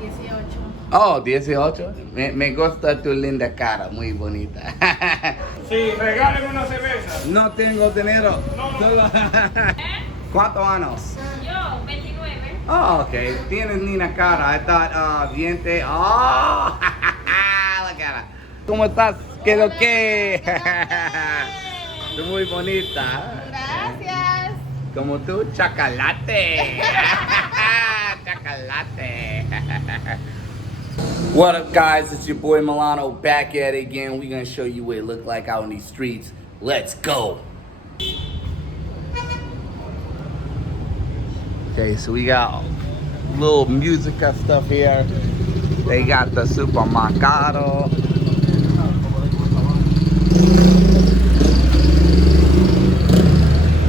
18. Oh, 18. Me gusta tu linda cara, muy bonita. Sí, regáleme una cerveza. No tengo dinero. No. Solo- ¿Cuántos años? Yo, 29. Oh, okay. Tienes linda cara. I thought, diente. Oh, la cara. ¿Cómo estás? ¿Qué lo que? Tú muy bonita. Gracias. Como tú, chocolate. Chocolate. What up, guys? It's your boy Milano back at it again. We're gonna show you what it look like out in these streets. Let's go. Okay, so we got little musica stuff here. They got the supermercado.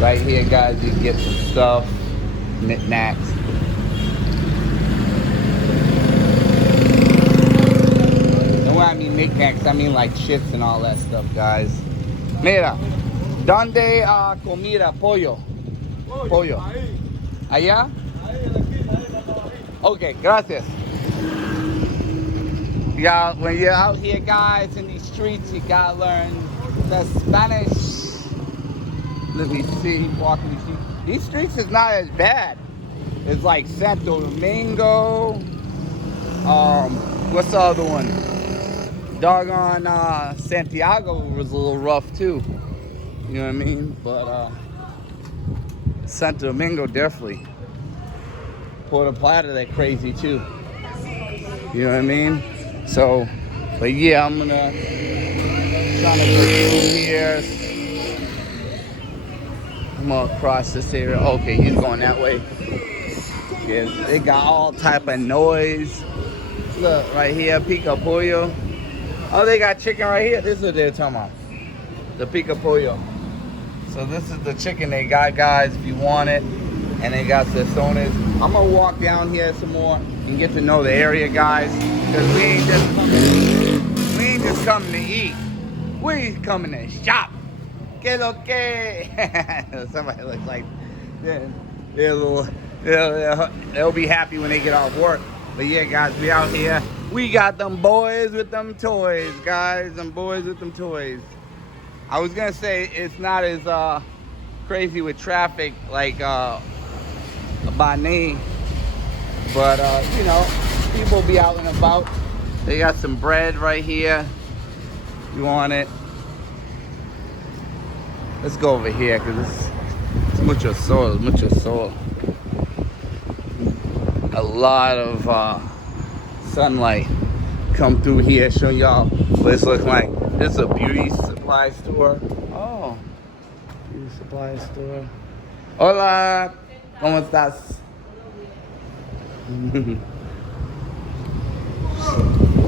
Right here, guys, you get some stuff, knickknacks. And when I mean knickknacks, I mean like shits and all that stuff, guys. Mira, ¿dónde comida pollo? Pollo. ¿Allá? Okay, gracias. When you're out here, guys, in these streets, you gotta learn the Spanish. Let me see, walking these streets. These streets is not as bad. It's like Santo Domingo. What's the other one? Doggone Santiago was a little rough too. You know what I mean? But Santo Domingo definitely. Puerto Plata, they're crazy too. You know what I mean? So, but yeah, I'm gonna trying to go through here. I'm gonna cross this area. Okay, he's going that way. Yeah, they got all type of noise. Look, right here, pica pollo. Oh, they got chicken right here. This is what they're talking about. The pica pollo. So this is the chicken they got, guys, if you want it. And they got sazones. I'm gonna walk down here some more and get to know the area, guys. Because we ain't just coming to eat. We coming to shop. Que lo que? Somebody looks like they'll be happy when they get off work. But yeah, guys, we out here. We got them boys with them toys, guys. Them boys with them toys. I was gonna say it's not as crazy with traffic like by name, but you know, people be out and about. They got some bread right here. You want it? Let's go over here because it's mucho sol, mucho sol. A lot of sunlight come through here. Show y'all what it's looking like. This is a beauty supply store. Oh, beauty supply store. Hola, ¿cómo estás?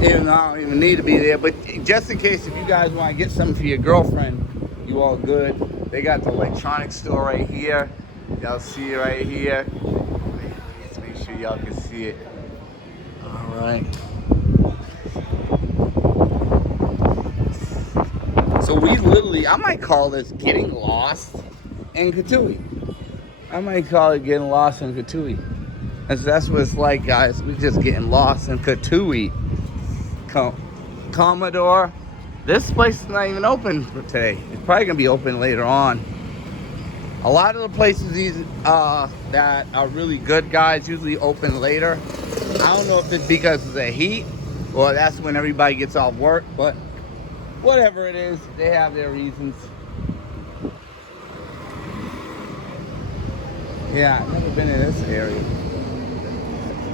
Even though I don't even need to be there, but just in case if you guys want to get something for your girlfriend, you all good. They got the electronics store right here. Y'all see it right here. Let's make sure y'all can see it. All right. So we literally, I might call this getting lost in Cotuí. I might call it getting lost in Cotuí. That's what it's like, guys. We're just getting lost in Cotuí. Commodore. This place is not even open for today. It's probably gonna be open later on. A lot of the places that are really good, guys, usually open later. I don't know if it's because of the heat or that's when everybody gets off work, but whatever it is, they have their reasons. Yeah, I've never been in this area.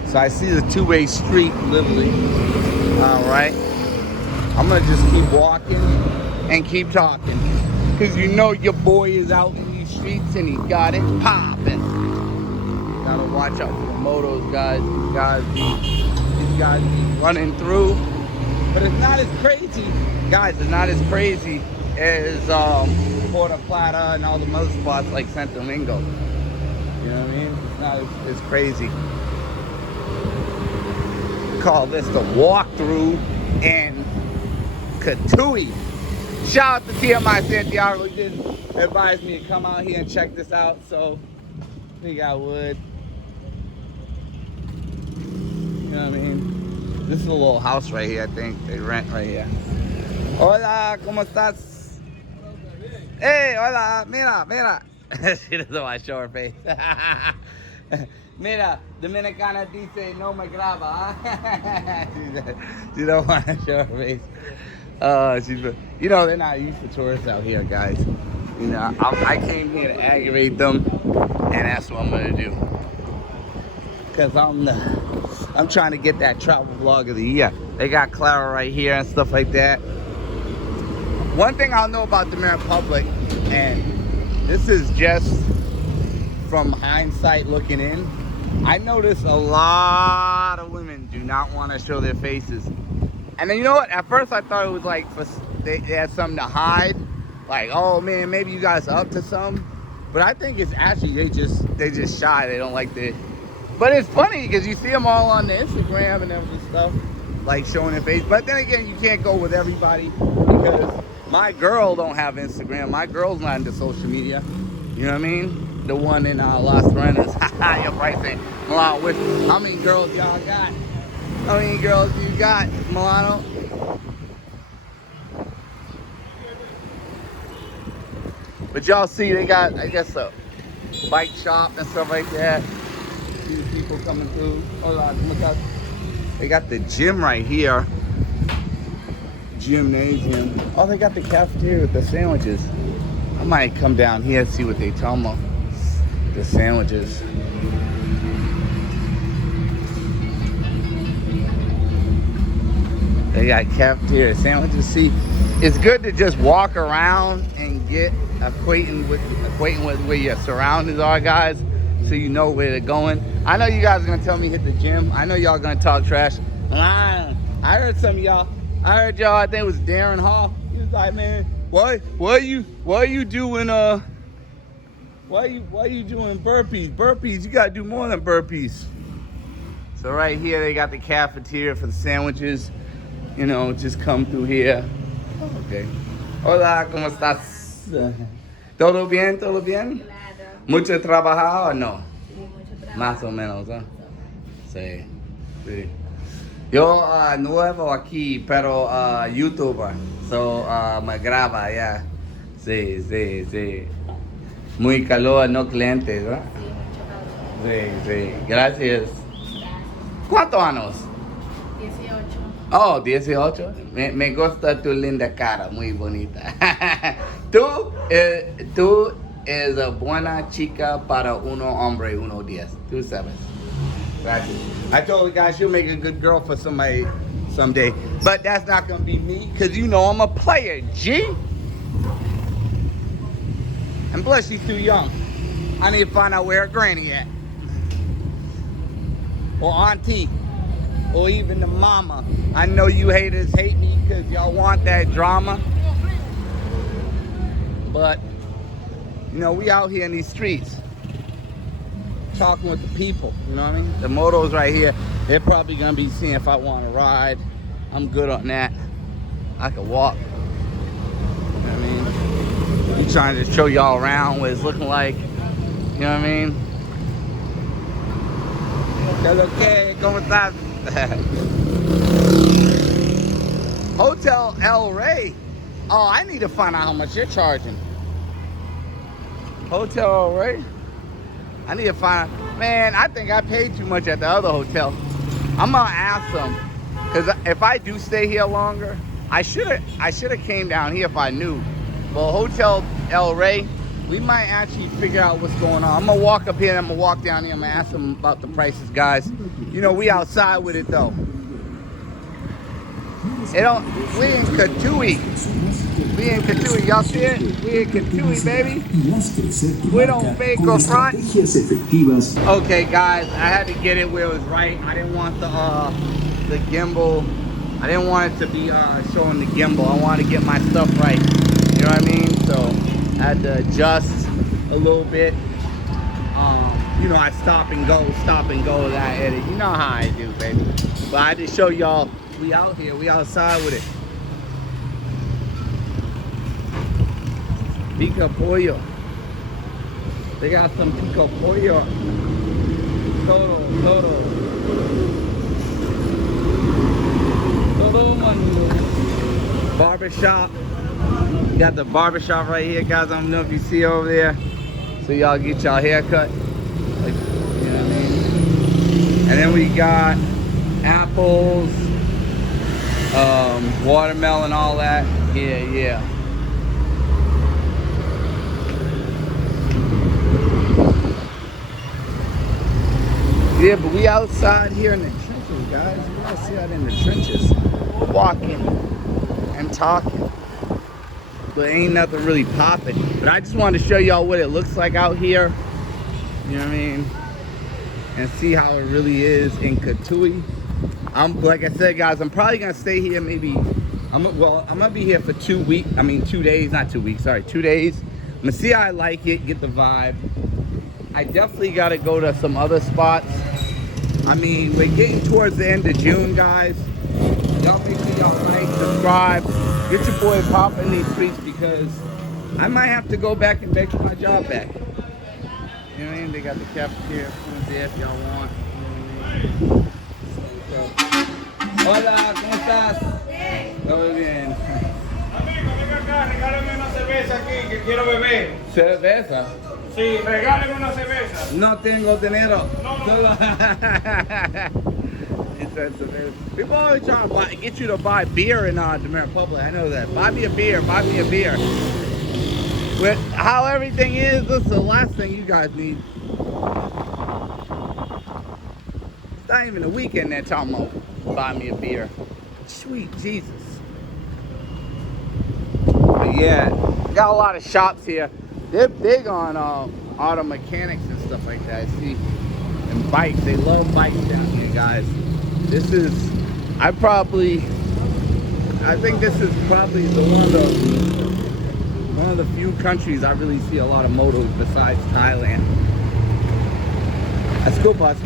So I see the two-way street, literally. All right. I'm gonna just keep walking and keep talking. Cause you know your boy is out in these streets and he got it popping. Gotta watch out for the motos, guys. These guys be running through. But it's not as crazy, guys, it's not as crazy as Puerto Plata and all the other spots like Santo Domingo. You know what I mean? It's not as crazy. Call this the walkthrough in Cotuí. Shout out to TMI Santiago. He did advise me to come out here and check this out, so I think I would. You know what I mean? This is a little house right here, I think. They rent right here. Hola, ¿cómo estás? Hey, hola, mira, mira. She doesn't want to show her face. Mira, Dominicana dice no me graba. She don't want to show her face. You know, they're not used to tourists out here, guys. You know, I came here to aggravate them, and that's what I'm gonna do. Cause I'm trying to get that travel vlog of the year. They got Clara right here and stuff like that. One thing I know about the Dominican Republic, and this is just from hindsight looking in, I notice a lot of women do not want to show their faces. And then you know what? At first I thought it was like they had something to hide. Like, oh man, maybe you guys are up to something. But I think it's actually they just shy. They don't like the. But it's funny because you see them all on the Instagram and everything stuff, like showing their face. But then again, you can't go with everybody because my girl don't have Instagram. My girl's not into social media. You know what I mean? The one in Las Renas. You're probably saying, Milano, how many girls y'all got? How many girls do you got, Milano? But y'all see they got, I guess, a bike shop and stuff like that. See the people coming through. Hola, they got the gym right here. Gymnasium. Oh, they got the cafeteria with the sandwiches. I might come down here and see what they tell me. The sandwiches. They got cafeteria sandwiches. See, it's good to just walk around and get acquainted with where your surroundings are, guys, so you know where they're going. I know you guys are gonna tell me hit the gym. I know y'all gonna talk trash. I heard some of y'all. I heard y'all. I think it was Darren Hall. He was like, man, why are you doing burpees? Burpees, you gotta do more than burpees. So right here they got the cafeteria for the sandwiches. You know, just come through here. Okay. Hola, ¿cómo estás? ¿Todo bien? ¿Todo bien? Claro. ¿Mucho trabajo o no? Sí, mucho trabajo. Más o menos, ¿eh? Sí. Sí. Yo nuevo aquí, pero YouTuber. So, me graba, ya. Sí, sí, sí. Muy calor, no clientes, ¿verdad? Sí, mucho calor. Sí, sí. Gracias. Gracias. ¿Cuántos años? 18. Oh, 18. Me gusta tu linda cara, muy bonita. Tú es buena chica para uno hombre 1.10. Tú sabes. Gracias. I told the guy she'll make a good girl for somebody someday. But that's not going to be me because you know I'm a player, G. And plus she's too young. I need to find out where her granny at. Or auntie. Or even the mama. I know you haters hate me because y'all want that drama. But, you know, we out here in these streets talking with the people, you know what I mean? The motos right here, they're probably going to be seeing if I want to ride. I'm good on that. I can walk. You know what I mean? I'm trying to show y'all around what it's looking like. You know what I mean? Okay, ¿cómo estás? Hotel El Rey. Oh, I need to find out how much you're charging. Hotel El Rey. I need to find out. Man, I think I paid too much at the other hotel. I'm gonna ask them, cause if I do stay here longer, I should have came down here if I knew. But Hotel El Rey, we might actually figure out what's going on. I'm gonna walk up here and I'm gonna walk down here. I'm gonna ask them about the prices, guys. You know, we outside with it though. We in Cotuí. We in Cotuí. Y'all see it? We in Cotuí, baby. We don't fake or front. Okay, guys, I had to get it where it was right. I didn't want the gimbal. I didn't want it to be showing the gimbal. I wanted to get my stuff right. You know what I mean? So I had to adjust a little bit. You know, I stop and go that edit. You know how I do, baby. But I just show y'all we out here, we outside with it. Pico pollo. They got some pico pollo. Todo. barber shop. Got the barber shop right here, guys. I don't know if you see over there. So y'all get y'all haircut. Like, you know what I mean? And then we got apples, watermelon, all that. Yeah. Yeah, but we outside here in the trenches, guys. We gotta see out in the trenches, walking and talking. But ain't nothing really popping. But I just wanted to show y'all what it looks like out here. You know what I mean? And see how it really is in Cotuí. Like I said, guys, I'm probably gonna stay here maybe. I'm gonna be here for 2 weeks. I mean, 2 days, not 2 weeks. Sorry, 2 days. I'm gonna see how I like it, get the vibe. I definitely gotta go to some other spots. I mean, we're getting towards the end of June, guys. Y'all make sure y'all like, subscribe, get your boy popping these streets because I might have to go back and make my job back. You know what I mean? They got the cafeteria food there if y'all want. Hola, ¿cómo estás? Todo bien. Amigo, venga acá, regálame una cerveza aquí que quiero beber. ¿Cerveza? Sí, regálame una cerveza. No tengo dinero. No. People always trying to get you to buy beer in Dominican Republic. I know that. Buy me a beer. Buy me a beer. With how everything is, this is the last thing you guys need. It's not even a weekend they're talking about buy me a beer. Sweet Jesus. But yeah, got a lot of shops here. They're big on auto mechanics and stuff like that. See, and bikes. They love bikes down here, guys. This is, I think this is probably one of the few countries I really see a lot of motos besides Thailand. Scoop up.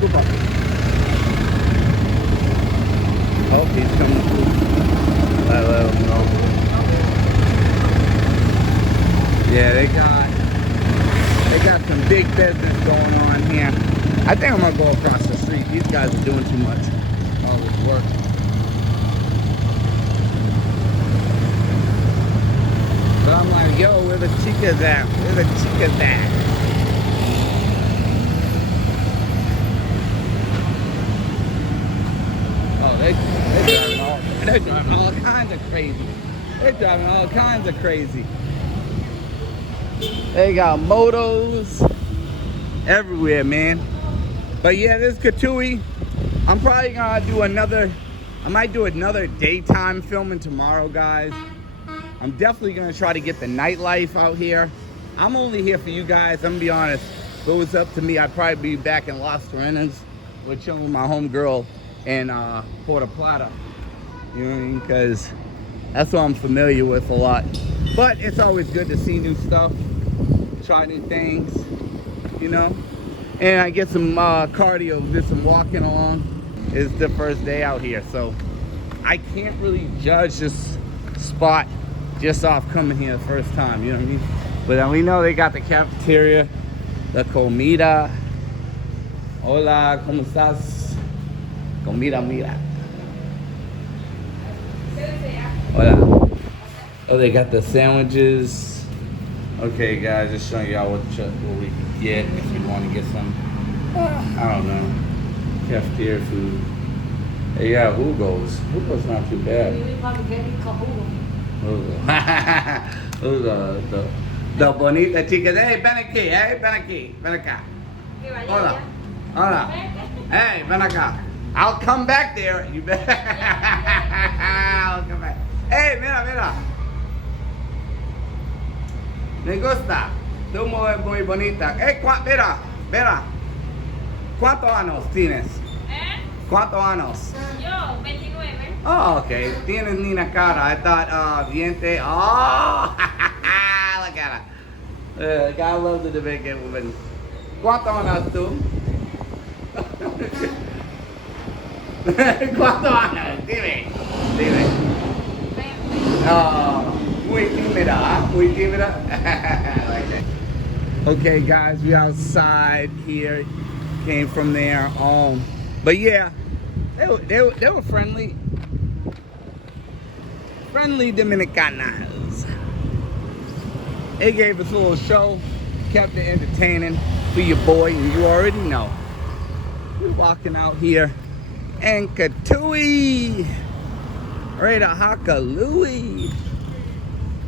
Oh, he's coming through. Let him know. Yeah, they got some big business going on here. I think I'm gonna go across the street. These guys are doing too much. All this work. But I'm like, yo, where the chicas at? Where the chicas at? Oh, they're driving all kinds of crazy. They're driving all kinds of crazy. They got motos everywhere, man. But yeah, this is Cotuí. I'm probably gonna do I might do another daytime filming tomorrow, guys. I'm definitely gonna try to get the nightlife out here. I'm only here for you guys, I'm gonna be honest. If it was up to me, I'd probably be back in Las Terrenas with chilling with my homegirl in Puerto Plata. You know what I mean? Because that's what I'm familiar with a lot. But it's always good to see new stuff, try new things, you know? And I get some cardio, did some walking along. It's the first day out here, so I can't really judge this spot just off coming here the first time, you know what I mean? But we know they got the cafeteria, the comida. Hola, ¿cómo estás? Comida, mira. Hola. Oh, they got the sandwiches. Okay, guys, just showing y'all what we can get if you want to get some, I don't know, cafeteria food. Hey, yeah, Hugo's. Hugo's not too bad. The bonita chicas. Hey, ven aquí, ven acá. Hola. Hola. Hey, ven acá. I'll come back there. You bet. I'll come back. Hey, mira. Me gusta. Tú muy bonita. Hey, mira. ¿Cuántos años tienes? ¿Cuántos años? Yo, 29. Oh, okay. Tienes linda cara. I thought, diente. Oh, look at her. God loves the Dominican woman. ¿Cuántos años tú? ¿Cuántos años? Dime. Oh, muy tímida. Like that. Okay, guys, we outside here. Came from there. But yeah, they were friendly. friendly Dominicanas. They gave us a little show, kept it entertaining for your boy, and you already know. We're walking out here in Cotuí, right at Hakalui.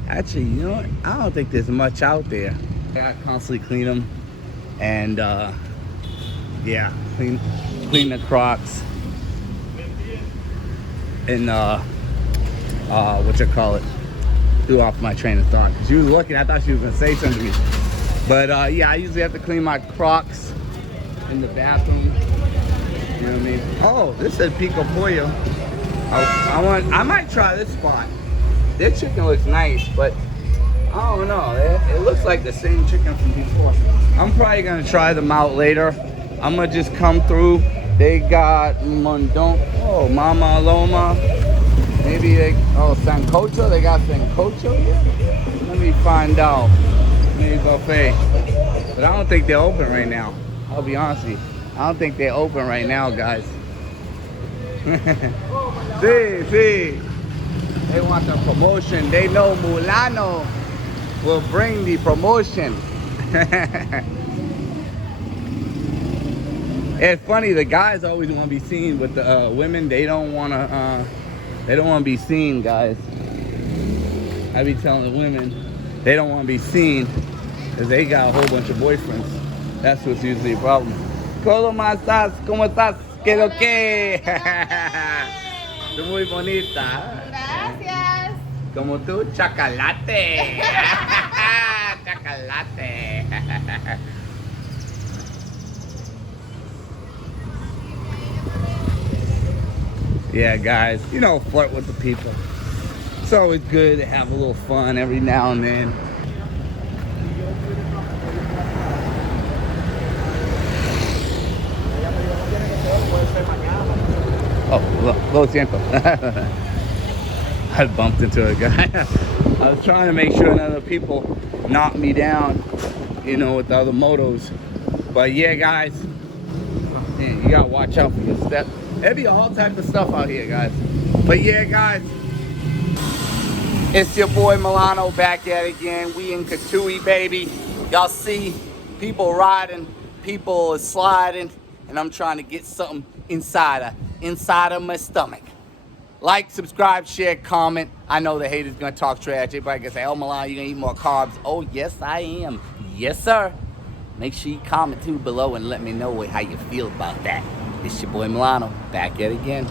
Actually, you know what? I don't think there's much out there. I constantly clean them, and yeah, clean the Crocs, and what you call it? Threw off my train of thought. She was looking. I thought she was gonna say something to me, but yeah, I usually have to clean my Crocs in the bathroom. You know what I mean? Oh, this said Pico Pollo. I might try this spot. Their chicken looks nice, but I don't know. It looks like the same chicken from before. I'm probably gonna try them out later. I'm gonna just come through. They got Mondongo, oh, Mama Loma. Maybe they, oh, Sancocho. They got Sancocho here? Let me find out. Maybe buffet. But I don't think they're open right now. I'll be honest with you. I don't think they're open right now, guys. See. They want the promotion. They know Mulano will bring the promotion. It's funny, the guys always want to be seen with the women. They don't want to be seen, guys. I be telling the women they don't want to be seen because they got a whole bunch of boyfriends. That's what's usually a problem. ¿Cómo estás? ¿Cómo estás? ¿Qué lo que? Tú muy bonita. Gracias. Como tú, chocolate. Chocolate. Yeah, guys, you know, flirt with the people. It's always good to have a little fun every now and then. Oh, lo siento. I bumped into a guy. I was trying to make sure none of the people knocked me down, you know, with the other motos. But yeah, guys, man, you gotta watch out for your step. There'll be all type of stuff out here, guys. But yeah, guys, it's your boy Milano back at it again. We in Cotuí, baby. Y'all see people riding, people sliding, and I'm trying to get something inside of my stomach. Like, subscribe, share, comment. I know the haters gonna talk trash. Everybody gonna say, oh, Milano, you gonna eat more carbs? Oh, yes, I am. Yes, sir. Make sure you comment too below and let me know how you feel about that. It's your boy Milano, back at it again.